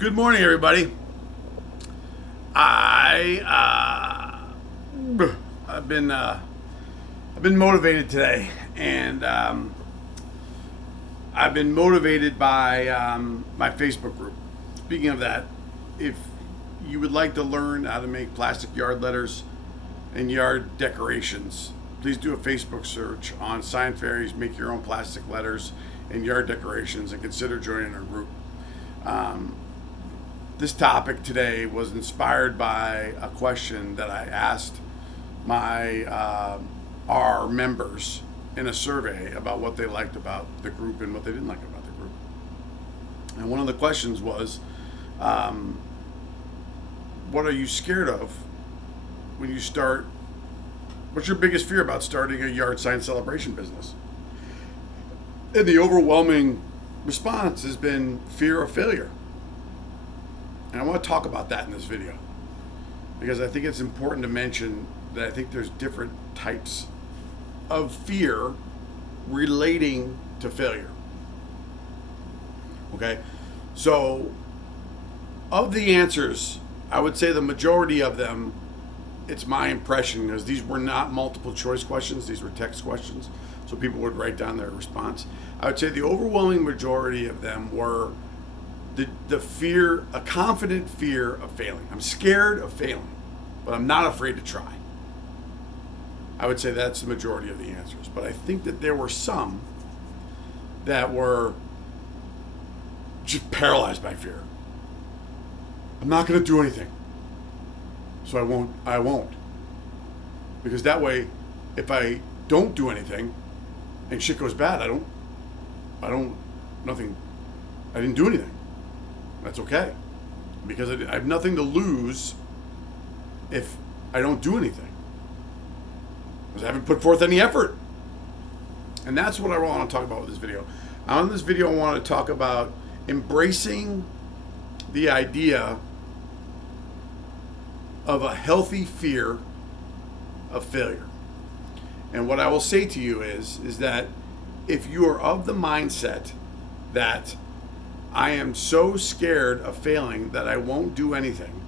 Good morning, everybody. I I've been motivated today, and I've been motivated by my Facebook group. Speaking of that, if you would like to learn how to make plastic yard letters and yard decorations, please do a Facebook search on Sign Fairies. Make your own plastic letters and yard decorations, and consider joining our group. This topic today was inspired by a question that I asked my our members in a survey about what they liked about the group and what they didn't like about the group. And one of the questions was, what are you scared of when you start? What's your biggest fear about starting a yard sign celebration business? And the overwhelming response has been fear of failure. And I want to talk about that in this video because I think it's important to mention that I think there's different types of fear relating to failure. Okay? So, of the answers, I would say the majority of them, it's my impression, because these were not multiple choice questions, these were text questions, so people would write down their response. I would say the overwhelming majority of them were the fear, a confident fear of failing. I'm scared of failing, but I'm not afraid to try. I would say that's the majority of the answers. But I think that there were some that were just paralyzed by fear. I'm not going to do anything. So I won't. Because that way, if I don't do anything and shit goes bad, I didn't do anything. That's okay. Because I have nothing to lose if I don't do anything. Because I haven't put forth any effort. And that's what I want to talk about with this video. On this video, I want to talk about embracing the idea of a healthy fear of failure. And what I will say to you is that if you are of the mindset that I am so scared of failing that I won't do anything,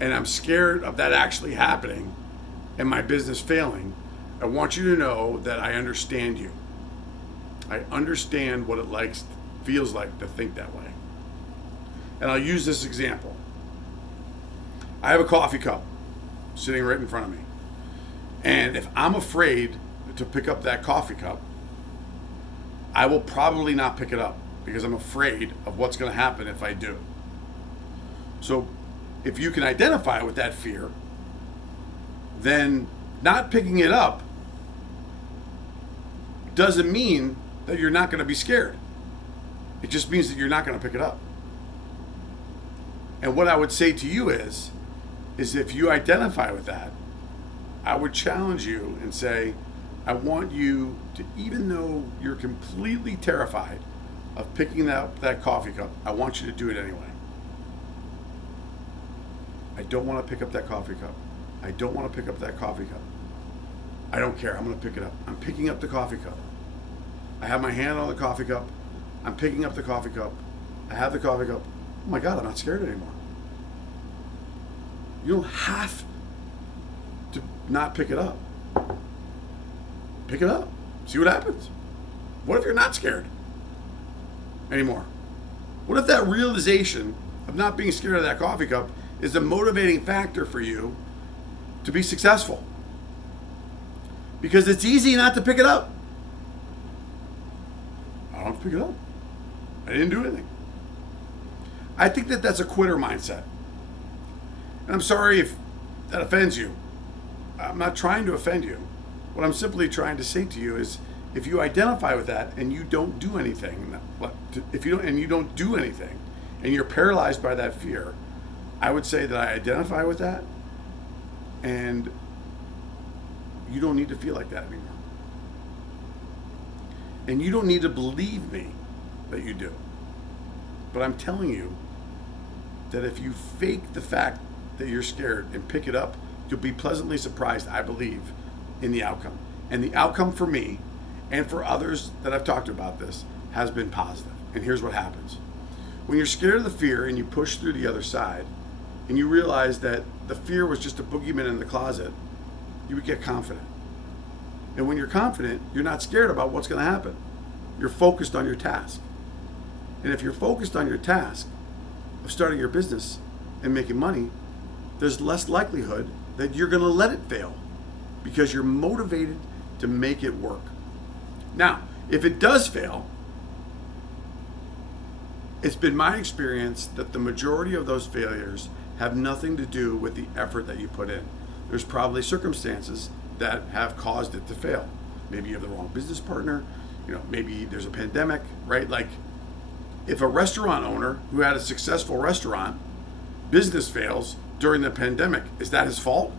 and I'm scared of that actually happening and my business failing, I want you to know that I understand you. I understand what it feels like to think that way. And I'll use this example. I have a coffee cup sitting right in front of me. And if I'm afraid to pick up that coffee cup, I will probably not pick it up because I'm afraid of what's going to happen if I do. So if you can identify with that fear, then not picking it up doesn't mean that you're not going to be scared. It just means that you're not going to pick it up. And what I would say to you is if you identify with that, I would challenge you and say, I want you to, even though you're completely terrified of picking up that coffee cup, I want you to do it anyway. I don't want to pick up that coffee cup. I don't want to pick up that coffee cup. I don't care. I'm going to pick it up. I'm picking up the coffee cup. I have my hand on the coffee cup. I'm picking up the coffee cup. I have the coffee cup. Oh my God, I'm not scared anymore. You don't have to not pick it up. Pick it up. See what happens. What if you're not scared anymore? What if that realization of not being scared of that coffee cup is the motivating factor for you to be successful? Because it's easy not to pick it up. I don't have to pick it up. I didn't do anything. I think that that's a quitter mindset. And I'm sorry if that offends you. I'm not trying to offend you. What I'm simply trying to say to you is, if you identify with that and you don't do anything, you don't do anything, and you're paralyzed by that fear, I would say that I identify with that, and you don't need to feel like that anymore. And you don't need to believe me that you do. But I'm telling you that if you fake the fact that you're scared and pick it up, you'll be pleasantly surprised, I believe, in the outcome. And the outcome for me and for others that I've talked about this has been positive. And here's what happens. When you're scared of the fear and you push through the other side, and you realize that the fear was just a boogeyman in the closet, you would get confident. And when you're confident, you're not scared about what's going to happen. You're focused on your task. And if you're focused on your task of starting your business and making money, there's less likelihood that you're going to let it fail because you're motivated to make it work. Now, if it does fail, it's been my experience that the majority of those failures have nothing to do with the effort that you put in. There's probably circumstances that have caused it to fail. Maybe you have the wrong business partner, maybe there's a pandemic, right? Like if a restaurant owner who had a successful restaurant, business fails during the pandemic, is that his fault?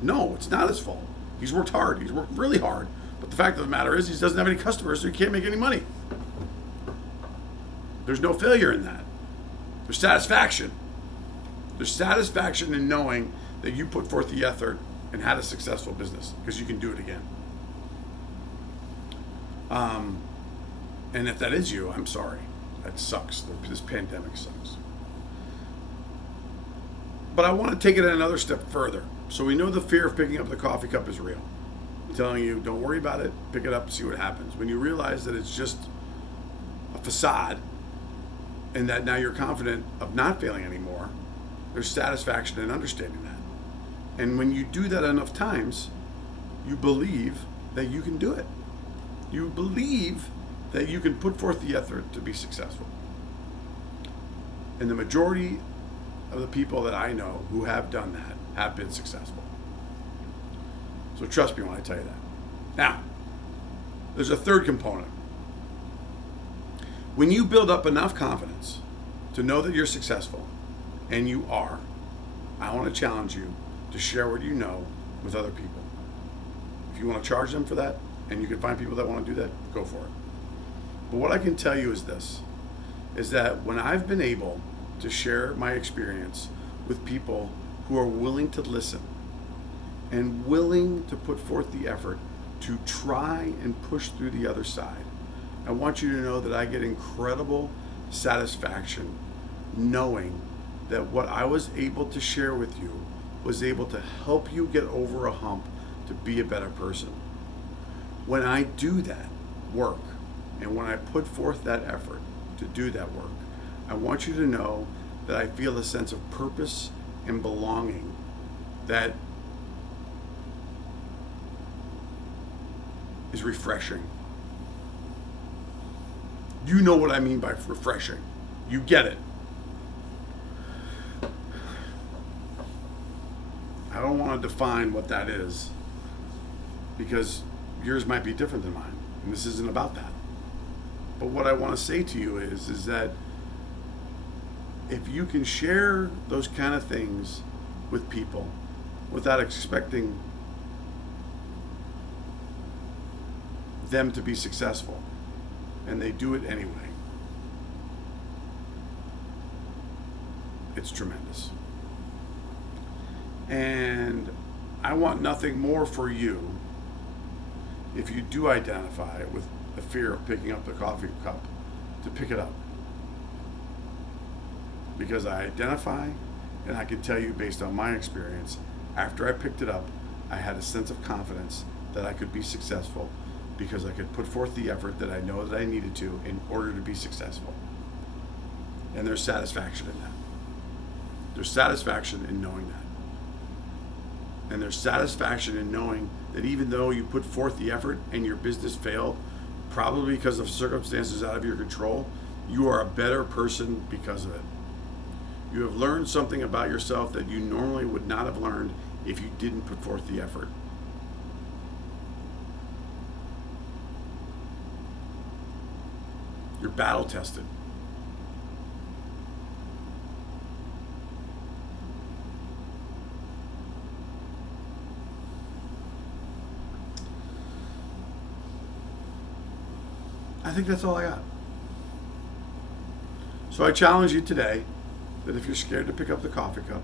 No, it's not his fault. He's worked hard, he's worked really hard. But the fact of the matter is he doesn't have any customers, so he can't make any money. There's no failure in that. There's satisfaction. There's satisfaction in knowing that you put forth the effort and had a successful business because you can do it again. And if that is you, I'm sorry. That sucks. This pandemic sucks. But I want to take it another step further. So we know the fear of picking up the coffee cup is real. I'm telling you, don't worry about it. Pick it up, see what happens. When you realize that it's just a facade and that now you're confident of not failing anymore, there's satisfaction in understanding that. And when you do that enough times, you believe that you can do it. You believe that you can put forth the effort to be successful. And the majority of the people that I know who have done that have been successful. So trust me when I tell you that. Now, there's a third component. When you build up enough confidence to know that you're successful, and you are, I want to challenge you to share what you know with other people. If you want to charge them for that, and you can find people that want to do that, go for it. But what I can tell you is this, is that when I've been able to share my experience with people who are willing to listen and willing to put forth the effort to try and push through the other side, I want you to know that I get incredible satisfaction knowing that what I was able to share with you was able to help you get over a hump to be a better person. When I do that work, and when I put forth that effort to do that work, I want you to know that I feel a sense of purpose and belonging that is refreshing. You know what I mean by refreshing. You get it. I don't want to define what that is because yours might be different than mine, and this isn't about that. But what I want to say to you is that if you can share those kind of things with people without expecting them to be successful, and they do it anyway, it's tremendous. And I want nothing more for you if you do identify with the fear of picking up the coffee cup to pick it up. Because I identify, and I can tell you based on my experience, after I picked it up, I had a sense of confidence that I could be successful because I could put forth the effort that I know that I needed to in order to be successful. And there's satisfaction in that. There's satisfaction in knowing that. And there's satisfaction in knowing that even though you put forth the effort and your business failed, probably because of circumstances out of your control, you are a better person because of it. You have learned something about yourself that you normally would not have learned if you didn't put forth the effort. You're battle tested. I think that's all I got. So I challenge you today that if you're scared to pick up the coffee cup,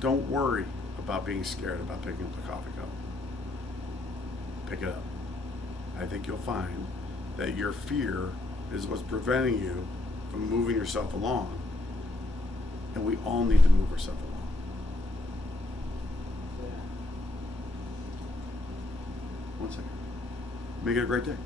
don't worry about being scared about picking up the coffee cup. Pick it up. I think you'll find that your fear is what's preventing you of moving yourself along. And we all need to move ourselves along. Yeah. One second. Make it a great day.